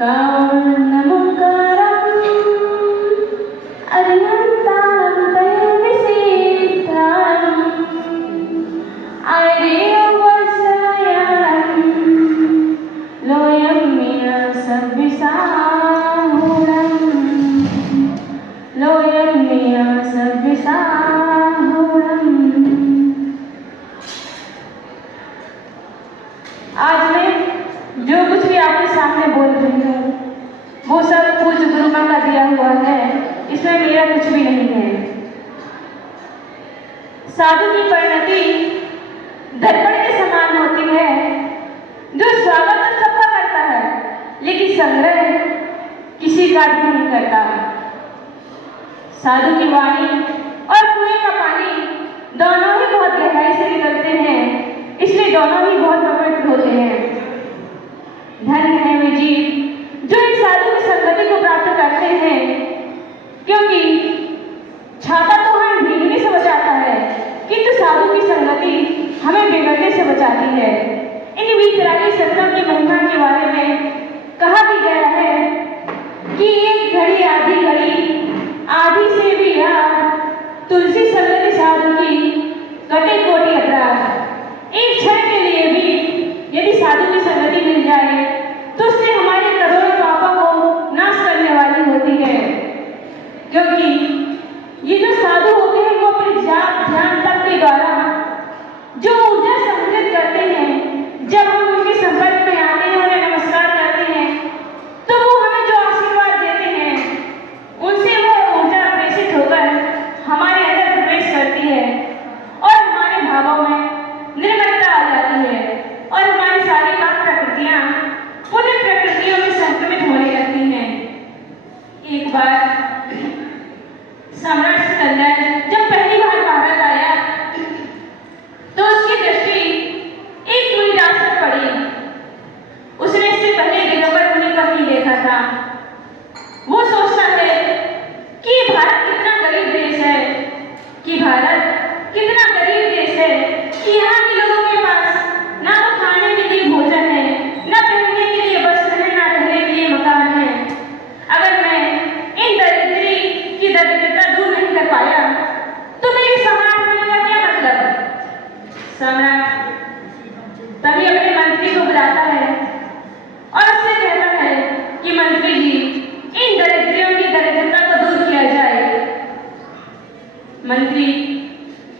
कारणमुकरम् अर्यन्तानं तैर्विसिद्धम् आर्योवशयनं लोयं मीनसद्विषाहुरम् लोयं मीनसद्विषाहुरम्। आज मैं जो कुछ भी आपके सामने बोल रही हूँ वो सब पूज्य गुरु माँ का दिया हुआ है, इसमें मेरा कुछ भी नहीं है। साधु की परिणति दर्पण के समान होती है, जो स्वागत तो सबका करता है लेकिन संग्रह किसी का भी नहीं करता। साधु की वाणी और कुएं का पानी दोनों ही बहुत गहराई से निकलते हैं, इसलिए दोनों ही बहुत पवित्र होते हैं। धन्य है वे जीव जो इन साधु की संगति को प्राप्त करते हैं, क्योंकि छाता तो हमें भीगने से बचाता है किंतु साधु की संगति हमें बिगड़ने से बचाती है। इन वीतरागी सत्संग की महिमा के बारे में कहा भी गया है कि एक घड़ी आधी घड़ी आधी से भी याद, तुलसी संगति साधु की कटे कोटि अपराध। एक क्षण के लिए भी यदि साधु की संगति मिल जाए तो उससे हमारे करोड़ों पापों को नाश करने वाली होती है, क्योंकि ये जो साधु होते हैं वो अपने जाप ध्यान तप के द्वारा जो ऊर्जा संग्रहित करते हैं, जब हम उनके संपर्क में आते हैं, उन्हें नमस्कार करते हैं तो वो हमें जो आशीर्वाद देते हैं उनसे वो ऊर्जा प्रेषित होकर हमारे अंदर प्रवेश करती है और हमारे भावों में निर्मलता आ जाती है और हमारी सारी पाप प्रकृतियां पुण्य प्रकृतियों में संक्रमित होने लगती हैं। एक बार सम्राट सिकंदर जब पहली बार भारत आया तो उसकी दृष्टि एक मुनिदास पर पड़ी। उसने इससे पहले दिगंबर मुनि को ही देखा था। वो सोचता है कि भारत कितना गरीब देश है, कि भारत कितना गरीब देश है कि यहाँ के लोगों के पास ना तो खाने के लिए भोजन है, ना पहनने के लिए वस्त्र है, ना रहने के लिए मकान है। अगर मैं इन दरिद्री की दरिद्रता दूर नहीं कर पाया तो मेरे सम्राट होने का क्या मतलब। सम्राट तभी अपने मंत्री को बुलाता है और उससे कहता है कि मंत्री जी, इन दरिद्रियों की दरिद्रता को दूर किया जाए। मंत्री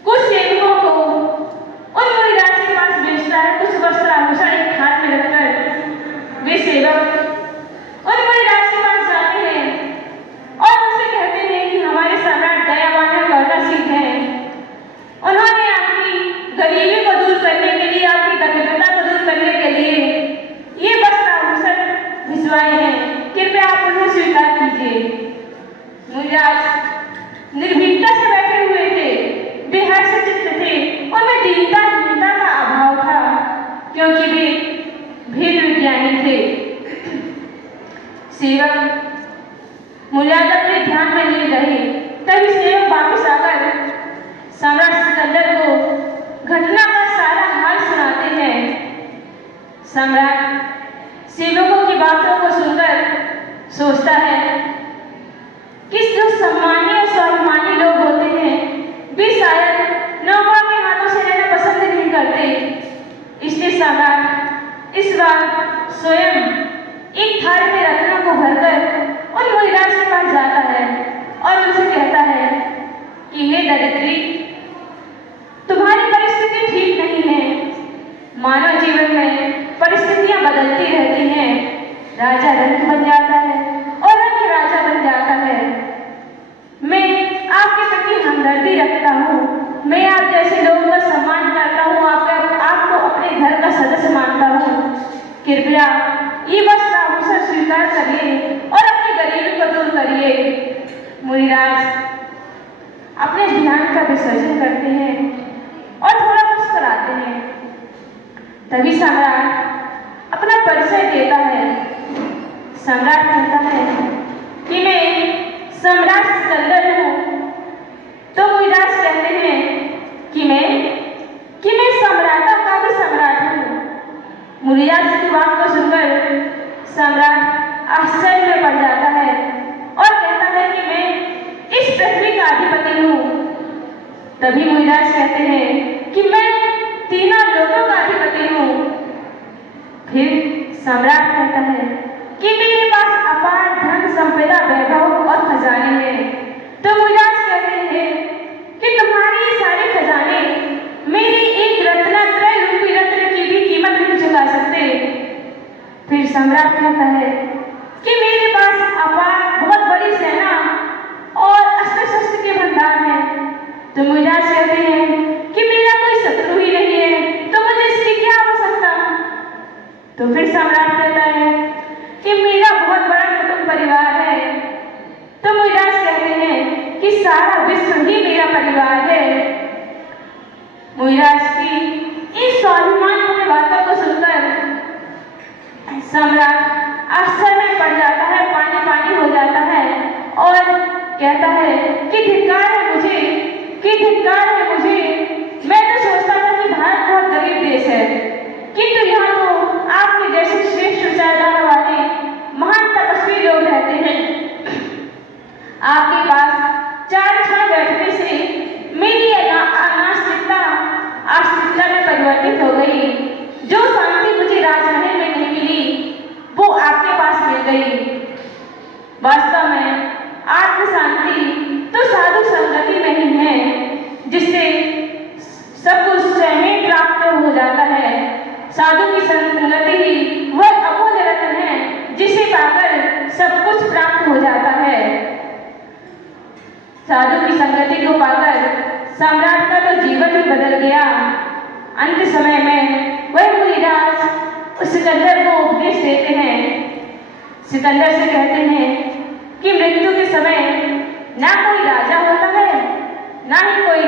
कुछ सेवकों को उन मुनिदास के पास भेजता है। कुछ वस्त्र आभूषण एक हाथ में रखकर वे सेवक उन मुनिदास के पास जाते हैं और उनसे कहते हैं कि हमारे सम्राट दयावान है, करुणाशील हैं। उन्होंने आपकी गरीबी को दूर करने के लिए, आपकी दरिद्रता को दूर करने के लिए ये वस्त्र आभूषण भिजवाए हैं, कृपया आप उन्हें स्वीकार कीजिए। मुनिराज निर्भीकता से बैठे हुए थे, बेहर्ष चित्त थे, उनमें दीनता का अभाव था, क्योंकि वे भेद विज्ञानी थे। सेवक मुनिराज अपने ध्यान में लीन रहे। तभी सेवक वापस आकर सम्राट सिकंदर को घटना का सारा हाल सुनाते हैं। सम्राट सेवकों की बातों को सुनकर सोचता है कि जो सम्मानी और स्वाभिमानी लोग होते हैं वे शायद नौकर के हाथों से रहना पसंद नहीं करते। इसलिए सम्राट इस बार स्वयं एक थाल में रत्नों को भरकर उन मुनिदास के पास जाता है और उनसे कहता है कि हे दरिद्री, तुम्हारी परिस्थिति ठीक नहीं है। मानव जीवन में परिस्थितियां बदलती रहती हैं। राजा रंग बन जाता है और रंग राजा बन जाता है। मैं आपके प्रति हमदर्दी रखता हूँ, मैं आप जैसे लोगों का सम्मान करता हूँ, आपको अपने घर का सदस्य मानता हूँ। कृपया ये वस्त्र आभूषण स्वीकार करिए और अपनी गरीबी को दूर करिए। मुनिराज अपने ध्यान का विसर्जन करते हैं और थोड़ा मुस्कुराते हैं। तभी सम्राट अपना परिचय देता है। सम्राट कहता है कि मैं सम्राट सिकंदर हूँ। तो मुनिदास कहते हैं कि मैं सम्राटों का भी सम्राट हूँ। मुनिदास की बात को सुनकर सम्राट तभी मुनिराज कहते हैं कि मैं तीनों लोकों का अधिपति हूँ। फिर सम्राट कहता है कि मेरे पास अपार धन संपदा वैभव और खजाने हैं। तो मुनिराज कहते हैं कि तुम्हारे ये सारे खजाने मेरी एक रत्नात्रय रूपी रत्न की भी कीमत नहीं चुका सकते। फिर सम्राट कहता है कि मेरे पास अपार बहुत बड़ी सेना और अस्त्र शस्त्र के भंडार हैं। तो मुनिराज कहते हैं कि मेरा कोई शत्रु ही नहीं है, तो मुझे इसकी क्या आवश्यकता। तो फिर सम्राट कहता है कि मेरा बहुत बड़ा कुटुंब परिवार है। तो मुनिराज कहते हैं कि सारा विश्व ही मेरा परिवार है। मुनिराज की इस स्वाभिमानपूर्ण बातों को सुनकर सम्राट आश्चर्य में पड़ जाता है, पानी पानी हो जाता है और कहता है कि धिक्कार है मुझे, कि धिक्कार है मुझे। मैं तो सोचता था कि भारत बहुत गरीब देश है, किंतु यहाँ तो आपके जैसे श्रेष्ठ विचारधारा वाले महान तपस्वी लोग रहते हैं। आपके पास 4 क्षण बैठने से मेरी आस्तिकता में परिवर्तित हो गई। जो शांति मुझे राजमहल में नहीं मिली, वो आपके पास मिल गई। वास्तव में आत्म शांति तो साधु संगति में ही है, जिससे सब कुछ स्वयं प्राप्त हो जाता है। साधु की संगति ही वह अमूल्य रत्न है, जिसे पाकर सब कुछ प्राप्त हो जाता है। साधु की संगति को पाकर सम्राट का तो जीवन ही बदल गया। अंत समय में वह मुनिराज सिकंदर को उपदेश देते हैं। सिकंदर से कहते हैं कि मृत्यु के समय ना कोई राजा होता है, ना ही कोई